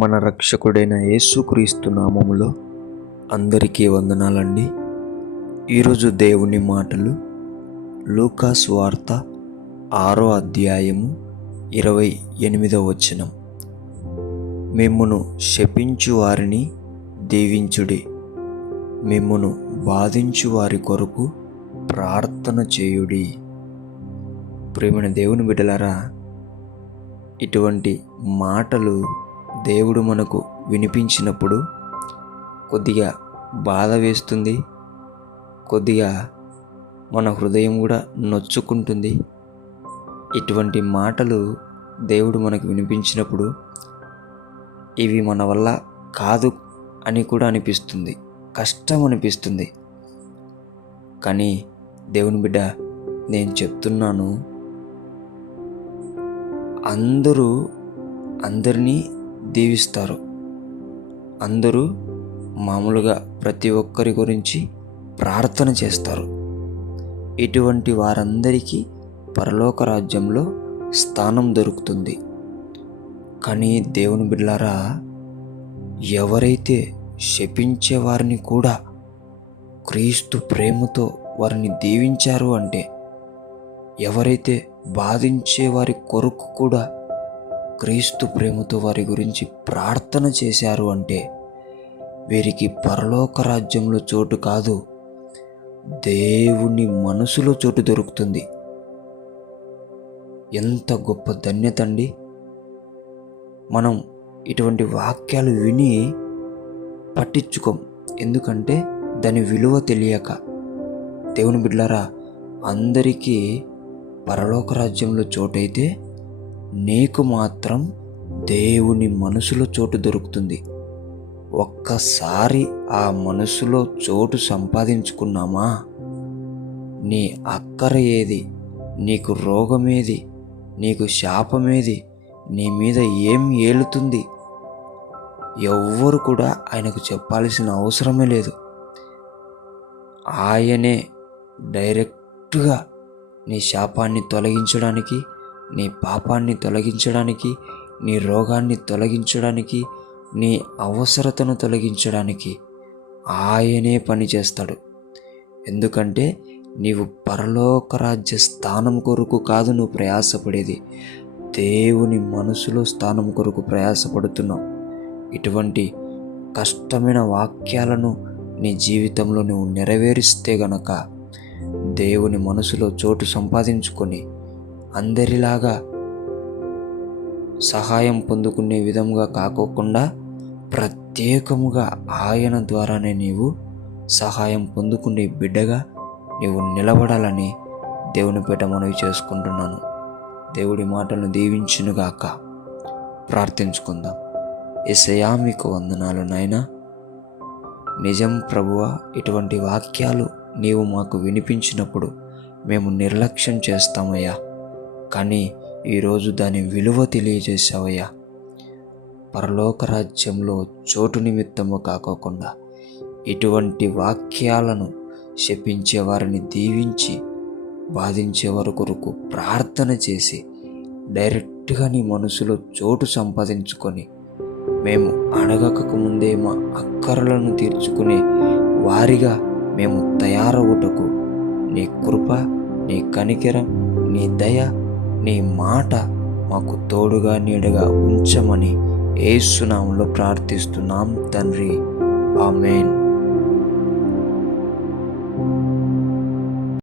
మన రక్షకుడైన యేసుక్రీస్తు నామములో అందరికీ వందనాలండి. ఈరోజు దేవుని మాటలు లూకా సువార్త 6వ అధ్యాయము 28వ వచనం. మిమ్మును శపించు వారిని దీవించుడి, మిమ్మును బాధించు వారి కొరకు ప్రార్థన చేయుడి. ప్రేమైన దేవుని బిడ్డలారా, ఇటువంటి మాటలు దేవుడు మనకు వినిపించినప్పుడు కొద్దిగా బాధ వేస్తుంది, కొద్దిగా మన హృదయం కూడా నొచ్చుకుంటుంది. ఇటువంటి మాటలు దేవుడు మనకు వినిపించినప్పుడు ఇవి మన వల్ల కాదు అని కూడా అనిపిస్తుంది, కష్టం అనిపిస్తుంది. కానీ దేవుని బిడ్డ, నేను చెప్తున్నాను, అందరినీ దీవిస్తారు. అందరూ మామూలుగా ప్రతి ఒక్కరి గురించి ప్రార్థన చేస్తారు. ఇటువంటి వారందరికీ పరలోక రాజ్యంలో స్థానం దొరుకుతుంది. కానీ దేవుని బిడ్డలారా, ఎవరైతే శపించే వారిని కూడా క్రీస్తు ప్రేమతో వారిని దీవించారు అంటే, ఎవరైతే బాధించే వారి కొరకు కూడా క్రీస్తు ప్రేమతో వారి గురించి ప్రార్థన చేశారు అంటే, వీరికి పరలోక రాజ్యంలో చోటు కాదు, దేవుని మనసులో చోటు దొరుకుతుంది. ఎంత గొప్ప ధన్యత అండి! మనం ఇటువంటి వాక్యాలు విని పట్టించుకోం, ఎందుకంటే దాని విలువ తెలియక. దేవుని బిడ్డలారా, అందరికీ పరలోక రాజ్యంలో చోటైతే నీకు మాత్రం దేవుని మనసులో చోటు దొరుకుతుంది. ఒక్కసారి ఆ మనసులో చోటు సంపాదించుకున్నామా, నీ అక్కర ఏది, నీకు రోగమేది, నీకు శాపమేది, నీ మీద ఏం ఏలుతుంది, ఎవ్వరు కూడా ఆయనకు చెప్పాల్సిన అవసరమే లేదు. ఆయనే డైరెక్ట్గా నీ శాపాన్ని తొలగించడానికి, నీ పాపాన్ని తొలగించడానికి, నీ రోగాన్ని తొలగించడానికి, నీ అవసరతను తొలగించడానికి ఆయనే పనిచేస్తాడు. ఎందుకంటే నీవు పరలోక రాజ్య స్థానం కొరకు కాదు నువ్వు ప్రయాసపడేది, దేవుని మనసులో స్థానం కొరకు ప్రయాసపడుతున్నావు. ఇటువంటి కష్టమైన వాక్యాలను నీ జీవితంలో నువ్వు నెరవేరిస్తే గనక దేవుని మనసులో చోటు సంపాదించుకొని అందరిలాగా సహాయం పొందుకునే విధంగా కాకోకుండా ప్రత్యేకముగా ఆయన ద్వారానే నీవు సహాయం పొందుకునే బిడ్డగా నీవు నిలబడాలని దేవుని పేట మనవి చేసుకుంటున్నాను. దేవుడి మాటలను దీవించునుగాక. ప్రార్థించుకుందాం. యేసయ్యా, మీకు వందనాలు నాయనా. నిజం ప్రభువా, ఇటువంటి వాక్యాలు నీవు మాకు వినిపించినప్పుడు మేము నిర్లక్ష్యం చేస్తామయ్యా, కానీ ఈరోజు దాని విలువ తెలియజేశావయ్యా. పరలోక రాజ్యంలో చోటు నిమిత్తము కాకోకుండా ఇటువంటి వాక్యాలను శపించే వారిని దీవించి, బాధించే వారి కొరకు ప్రార్థన చేసి, డైరెక్ట్గా నీ మనసులో చోటు సంపాదించుకొని, మేము అడగక ముందే మా అక్కరలను తీర్చుకునే వారిగా మేము తయారవుటకు నీ కృప, నీ కనికెరం, నీ దయ, నీ మాట మాకు తోడుగా నీడగా ఉంచమని యేసు నామములో ప్రార్థిస్తున్నాం తండ్రి. ఆమేన్.